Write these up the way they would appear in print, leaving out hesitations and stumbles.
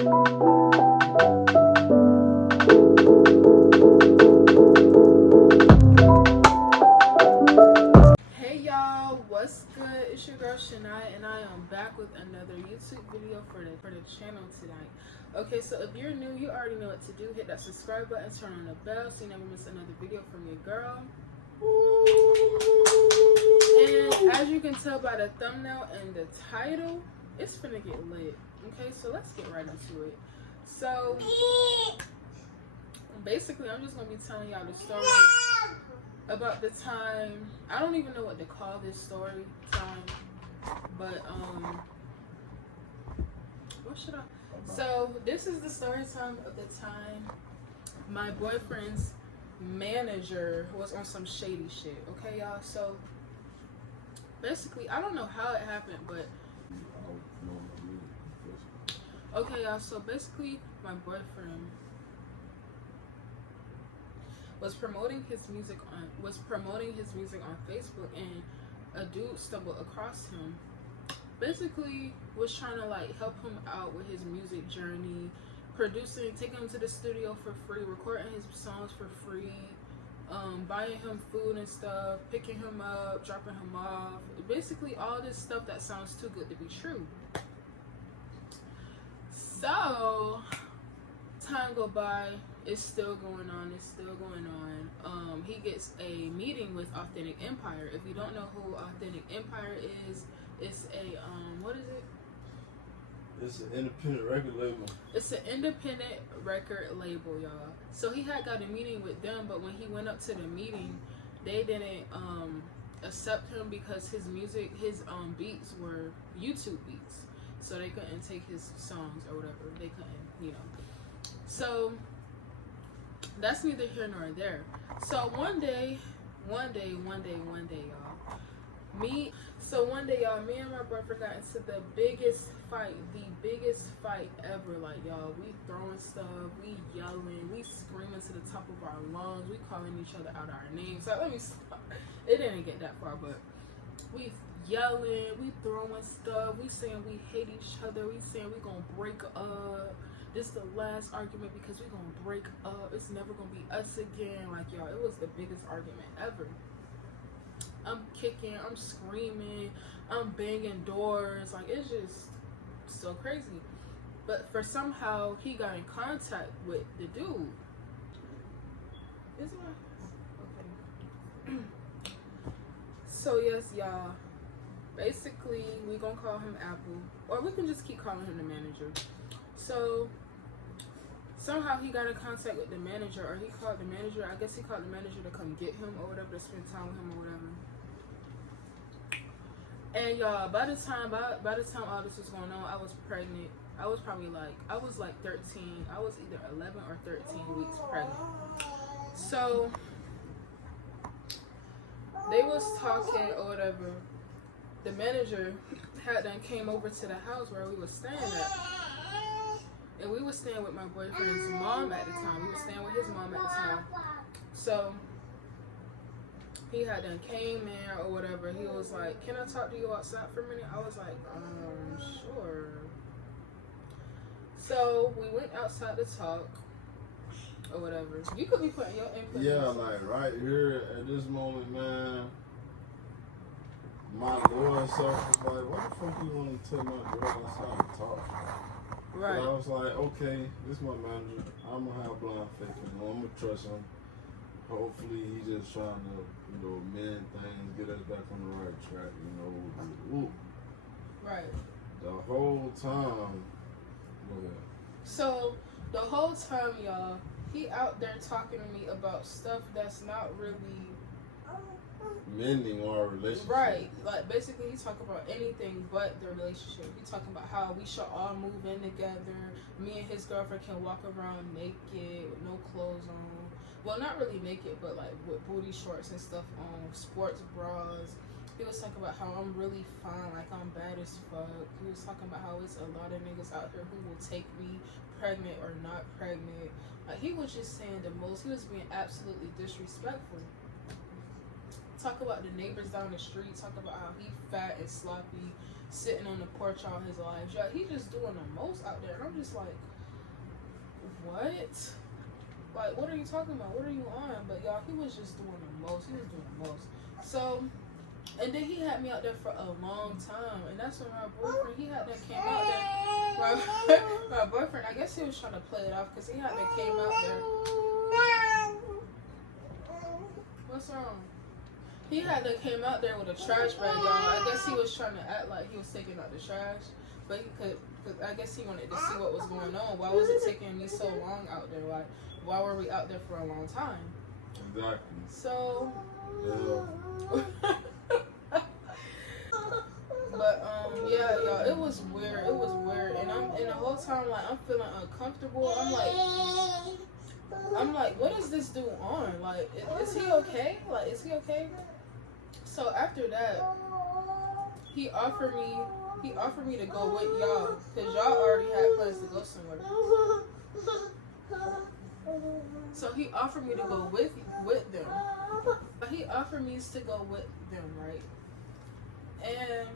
Hey y'all, what's good? It's your girl Shania, and I am back with another YouTube video for the channel tonight. Okay, so if you're new, you already know what to do. Hit that subscribe button, turn on the bell so you never miss another video from your girl. And as you can tell by the thumbnail and the title, it's finna get lit. Okay, so let's get right into it. So basically, I'm just gonna be telling y'all the story about the time. I don't even know what to call this story time, but what should I? So this is the story time of the time my boyfriend's manager was on some shady shit. Okay, y'all. So basically, I don't know how it happened, but okay, y'all. So basically, my boyfriend was promoting his music on Facebook, and a dude stumbled across him. Basically, was trying to like help him out with his music journey, producing, taking him to the studio for free, recording his songs for free, buying him food and stuff, picking him up, dropping him off. Basically, all this stuff that sounds too good to be true. So time go by, it's still going on. He gets a meeting with Authentic Empire. If you don't know who Authentic Empire is, it's a what is it? It's an independent record label. It's an independent record label, y'all. So he had got a meeting with them, but when he went up to the meeting, they didn't accept him because his beats were YouTube beats. So they couldn't take his songs or whatever. They couldn't, you know. So that's neither here nor there. So one day, y'all. Me and my boyfriend got into the biggest fight ever. Like, y'all, we throwing stuff, we yelling, we screaming to the top of our lungs, we calling each other out our names. So let me stop. It didn't get that far, but we yelling, we throwing stuff, we saying we hate each other, we saying we gonna break up. This is the last argument because we're gonna break up. It's never gonna be us again. Like, y'all, it was the biggest argument ever. I'm kicking, I'm screaming, I'm banging doors. Like, it's just so crazy. But for somehow he got in contact with the dude. Is my okay? So yes, y'all. Basically, we gonna call him Apple, or we can just keep calling him the manager. So somehow he got in contact with the manager, or he called the manager. I guess he called the manager to come get him or whatever, to spend time with him or whatever. And y'all, by the time all this was going on, I was pregnant. I was like 13. I was either 11 or 13 weeks pregnant. So they was talking or whatever. The manager had done came over to the house where we was staying at. And we was staying with my boyfriend's mom at the time. We was staying with his mom at the time. So he had done came in or whatever. He was like, "Can I talk to you outside for a minute?" I was like, sure. So we went outside to talk or whatever. You could be putting your input. Yeah, like right here at this moment, man. My lower self was like, "What the fuck you want to tell my girl outside to talk?" Right. And I was like, "Okay, this is my manager. I'm gonna have blind faith in him. I'm gonna trust him. Hopefully, he's just trying to, mend things, get us back on the right track. Right. The whole time. Okay. So the whole time, y'all, he out there talking to me about stuff that's not really mending our relationship. Right. Like, basically, he's talking about anything but the relationship. He's talking about how we should all move in together. Me and his girlfriend can walk around naked with no clothes on. Well, not really naked, but like with booty shorts and stuff on, sports bras. He was talking about how I'm really fine, like I'm bad as fuck. He was talking about how it's a lot of niggas out here who will take me pregnant or not pregnant. Like, he was just saying the most. He was being absolutely disrespectful talk about the neighbors down the street, talk about how he fat and sloppy, sitting on the porch all his life. Y'all, he just doing the most out there. And I'm just like, what? Like, what are you talking about? What are you on? But y'all, he was just doing the most. He was doing the most. So, and then he had me out there for a long time. And that's when my boyfriend, he had that came out there. My boyfriend, I guess he was trying to play it off because he had that came out there. What's wrong? He had that came out there with a trash bag, y'all. I guess he was trying to act like he was taking out the trash. But he could, I guess he wanted to see what was going on. Why was it taking me so long out there? Like, why were we out there for a long time? Exactly. So, Yeah. but yeah, y'all, it was weird. It was weird, and the whole time like I'm feeling uncomfortable. I'm like, what is this dude on? Like, is he okay? Like, is he okay? So after that, he offered me to go with y'all, cause y'all already had plans to go somewhere. So he offered me to go with them. He offered me to go with them, right? And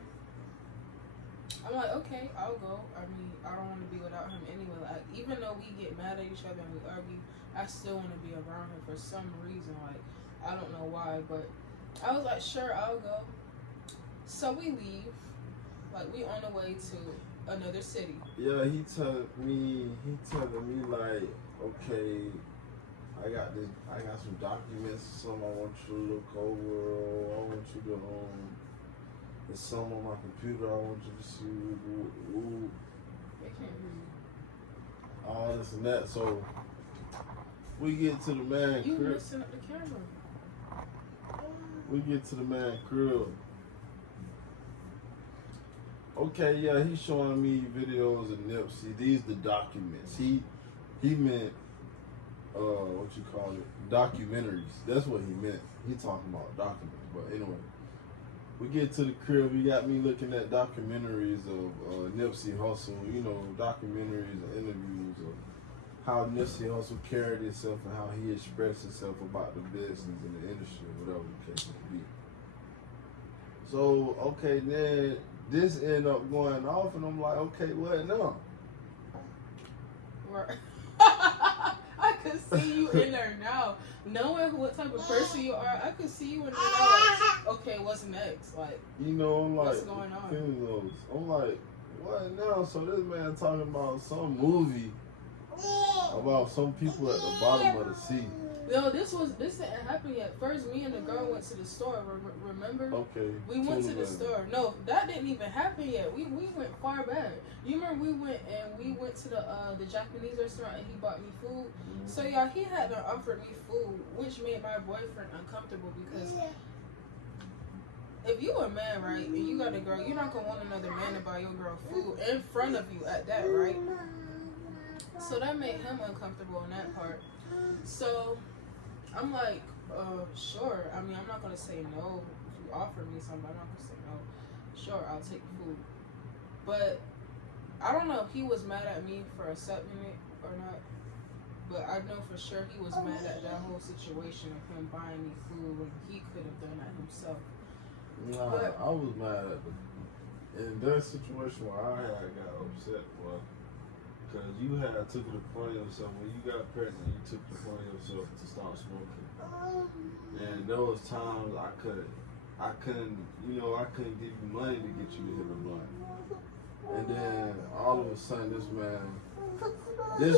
I'm like, okay, I'll go. I mean, I don't want to be without him anyway. Like, even though we get mad at each other and we argue, I still want to be around him for some reason. Like, I don't know why, but I was like, sure, I'll go. So we leave. Like, we on the way to another city. Yeah, he telling me like, okay, I got some documents, some I want you to look over. I want you to there's some on my computer I want you to see. Ooh. They can't hear you. All this and that. So we get to the man You crib. messing up the camera. We get to the man crib. Okay, yeah, he's showing me videos of Nipsey. These the documents. He meant what you call it? Documentaries. That's what he meant. He talking about documents. But anyway, we get to the crib. He got me looking at documentaries of Nipsey Hussle. You know, documentaries and interviews of how Nipsey Hussle carried himself and how he expressed himself about the business and the industry, whatever the case may be. So, okay, then this ended up going off, and I'm like, okay, what now? Right. I could see you in there now. Knowing what type of person you are, I could see you in there now. Like, okay, what's next? Like, You know, I'm like, what's going on? feeling those. I'm like, what now? So this man talking about some movie about some people at the bottom of the sea. Yo, this didn't happen yet. First, me and the girl went to the store. Remember? Okay. We went to the store. No, that didn't even happen yet. We went far back. You remember we went to the Japanese restaurant and he bought me food. Mm-hmm. So y'all, he had to offer me food, which made my boyfriend uncomfortable because if you a man, right, and you got a girl, you're not gonna want another man to buy your girl food in front of you at that, right? So that made him uncomfortable in that part. So I'm like, sure. I mean, I'm not gonna say no. If you offer me something, I'm not gonna say no. Sure, I'll take food. But I don't know if he was mad at me for accepting it or not. But I know for sure he was mad at that whole situation of him buying me food when he could have done that himself. Nah, But I was mad at in that situation where I got upset, boy. Because you took it upon yourself. When you got pregnant, you took it upon yourself to stop smoking. And there was times I couldn't give you money to get you to hit a blunt. And then all of a sudden this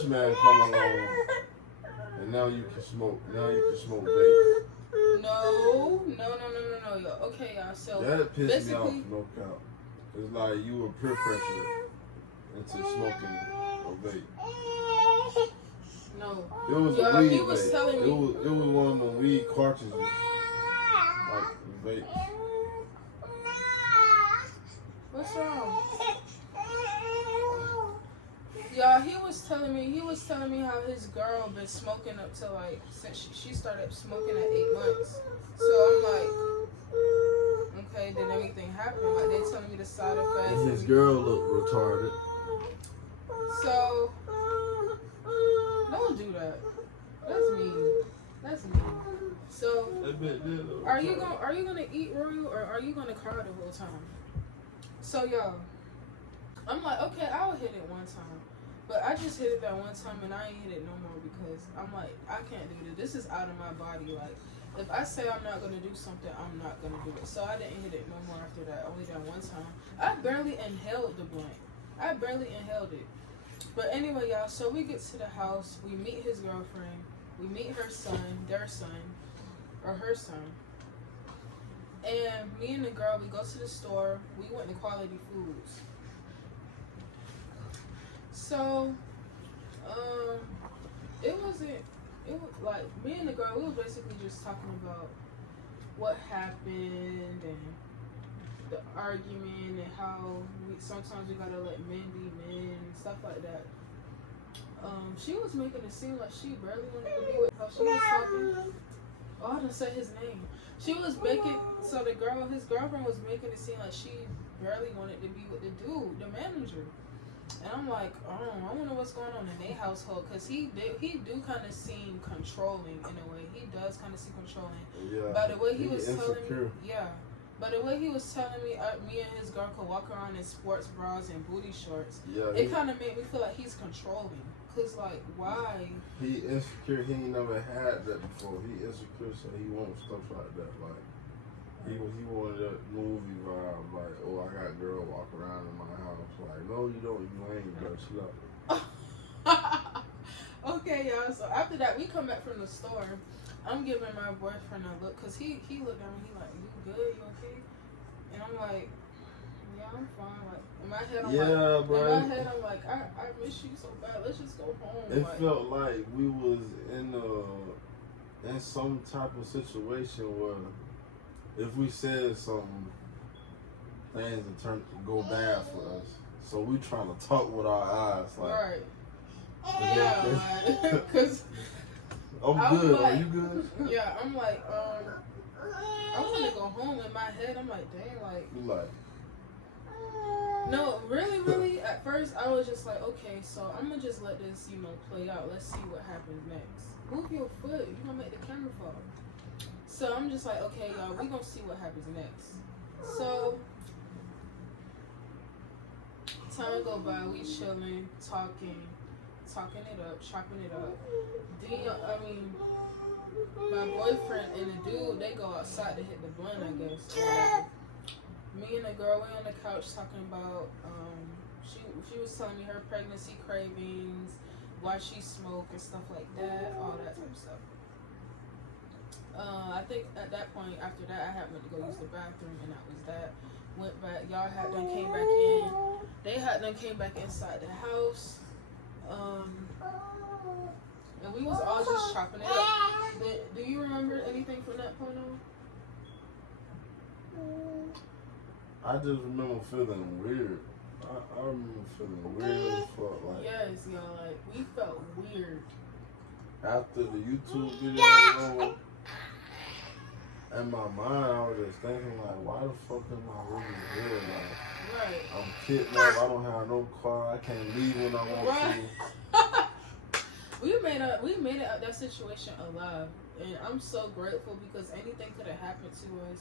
man come along, and now you can smoke. Now you can smoke vape. no. Yo. Okay, y'all. So That pissed me off, basically, no count. It's like you were peer pressured into smoking a vape. no. It was Yo, a weed he was vape. telling me. It was one of the weed cartridges, like vape. What's wrong? Y'all, he was telling me how his girl been smoking up to like since she started smoking at 8 months. So I'm like, okay, then everything happened. Like they telling me the side effects. And his girl looked retarded. So don't do that. That's mean. So That that bitch did. Are you gonna eat royal or are you gonna cry the whole time? So y'all, I'm like, okay, I'll hit it one time. But I just hit it that one time and I ain't hit it no more because I'm like, I can't do this. This is out of my body. Like, if I say I'm not gonna do something, I'm not gonna do it. So I didn't hit it no more after that. Only that one time. I barely inhaled the blunt. I barely inhaled it. But anyway, y'all, so we get to the house, we meet his girlfriend, we meet her son, their son, or her son. And me and the girl, we go to the store, we went to Quality Foods. So, it was like, me and the girl, we were basically just talking about what happened and the argument and how sometimes we gotta let men be men and stuff like that. She was making it seem like she barely wanted to be with her. She was talking. Oh, I didn't say his name. She was making, so his girlfriend was making it seem like she barely wanted to be with the dude, the manager. And I'm like, oh, I wonder what's going on in their household, because he do kind of seem controlling in a way. He does kind of seem controlling. Yeah. By the way he was insecure. telling me, yeah. But the way he was telling me, me and his girl could walk around in sports bras and booty shorts. Yeah, it kind of made me feel like he's controlling. Cause like, why? He insecure. He ain't never had that before. He insecure, so he wants stuff like that. Like he wanted that movie vibe. Like, oh, I got a girl walk around in my house. Like, no, you don't. You ain't, bro. Chill out. Okay, y'all. So after that, we come back from the store. I'm giving my boyfriend a look, cause he looked at me. He like, you good? You okay? And I'm like, yeah, I'm fine. Like in my head, I'm like, I miss you so bad. Let's just go home. It felt like we was in some type of situation where if we said something, things would go bad for us. So we trying to talk with our eyes, like. Right. Yeah, like, cause. I'm good. Like, are you good? Yeah, I'm like, I want to go home. In my head, I'm like, dang, like. You like. No, really, at first, I was just like, okay, so I'm going to just let this, play out. Let's see what happens next. Move your foot. You're going to make the camera fall. So I'm just like, okay, y'all, we're going to see what happens next. So, time go by, we chilling, talking it up, chopping it up. My boyfriend and the dude, they go outside to hit the blunt, I guess. Me and the girl, we on the couch talking about, she was telling me her pregnancy cravings, why she smoked and stuff like that, all that type of stuff. I think at that point, after that, I had went to go use the bathroom, and that was that. Went back, y'all had done came back in. They had done came back inside the house. And we was all just chopping it up. Do you remember anything from that point on? I just remember feeling weird. I remember feeling weird as fuck. Like, yes, y'all, like, we felt weird. After the YouTube video was over, in my mind, I was just thinking, like, why the fuck am I really here? Like, right. I'm kidnapped, I don't have no car, I can't leave when I want to. We made it out that situation alive. And I'm so grateful because anything could have happened to us.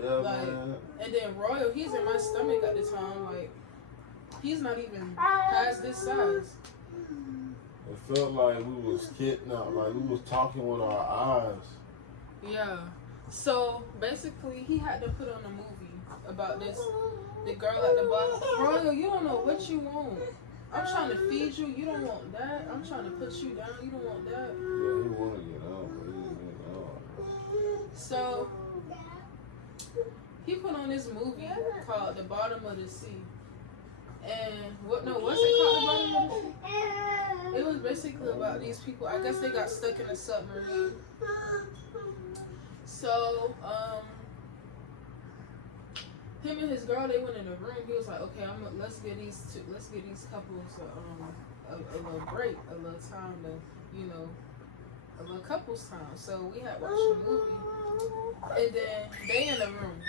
Yeah, like, man. And then Royal, he's in my stomach at the time. Like, he's not even past this size. It felt like we was kidnapped, like we was talking with our eyes. Yeah. So basically, he had to put on a movie about this. The girl at the bottom. Royal, you don't know what you want. I'm trying to feed you. You don't want that. I'm trying to put you down. You don't want that. Yeah, he want to get out, but he didn't get out. So he put on this movie called The Bottom of the Sea. And what's it called, The Bottom of the Sea? It was basically about these people. I guess they got stuck in a submarine. So, him and his girl, they went in the room. He was like, "Okay, let's get these couples a little break, a little time to, a little couples time." So we had watched the movie, and then they in the room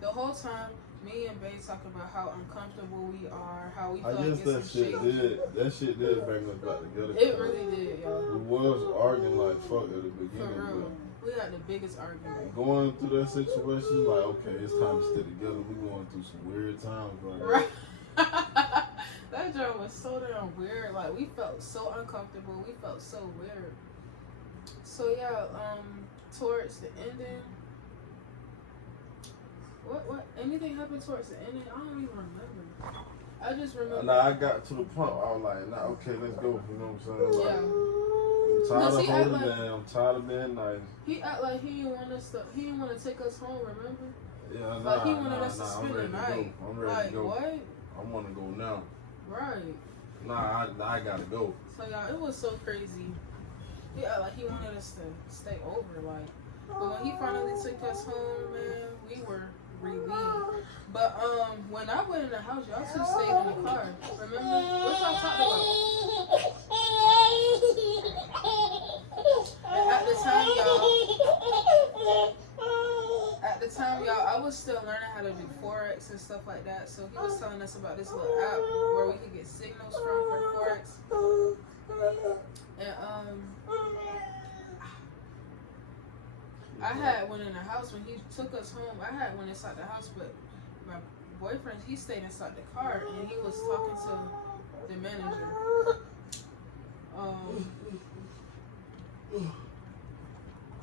the whole time. Me and Bae talk about how uncomfortable we are, how we feel like it's some shit. That shit did bring us back together. It really did, y'all. We was arguing like fuck at the beginning, for real. We had the biggest argument. Going through that situation, like, okay, it's time to stay together. We going through some weird times right now. That joke was so damn weird. Like, we felt so uncomfortable. We felt so weird. So yeah, towards the ending, what anything happened towards the ending? I don't even remember. I just remember. Nah, I got to the point where I was like, nah, okay, let's go. You know what I'm saying? Yeah. I'm tired of holding like, down. I'm tired of being nice. He act like he didn't want us to. He didn't want to take us home. Remember? Yeah, Like he wanted us to spend the night. I'm ready like to go. what? I want to go now. Right. Nah, I gotta go. So y'all, it was so crazy. He act like he wanted us to stay over. Like, but when he finally took us home, man, we were relieved. But when I went in the house, y'all two stayed in the car. Remember? What y'all talked about? And at the time, y'all, I was still learning how to do Forex and stuff like that. So he was telling us about this little app where we could get signals from for Forex. And I had one in the house when he took us home. I had one inside the house, but my boyfriend, he stayed inside the car and he was talking to the manager.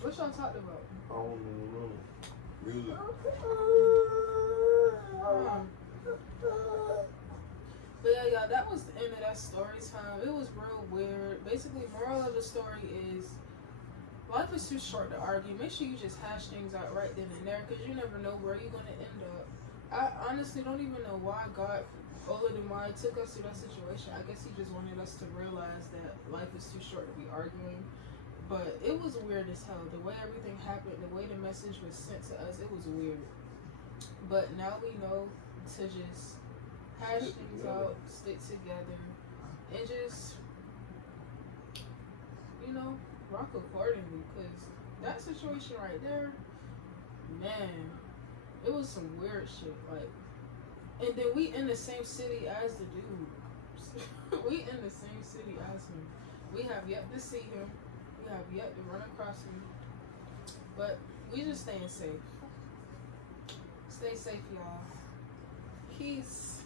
What y'all talked about? I don't know. Music. But yeah, y'all, that was the end of that story time. It was real weird. Basically, moral of the story is life is too short to argue. Make sure you just hash things out right then and there, because you never know where you're going to end up. I honestly don't even know why God, older than mine, took us through that situation. I guess he just wanted us to realize that life is too short to be arguing. But it was weird as hell. The way everything happened, the way the message was sent to us, it was weird. But now we know to just hash things out, stick together, and just, you know, rock accordingly. Because that situation right there, man, it was some weird shit. Like, and then we in the same city as the dude. We in the same city as him. We have yet to see him. We have yet to run across him. But we just staying safe. Stay safe, y'all. Peace.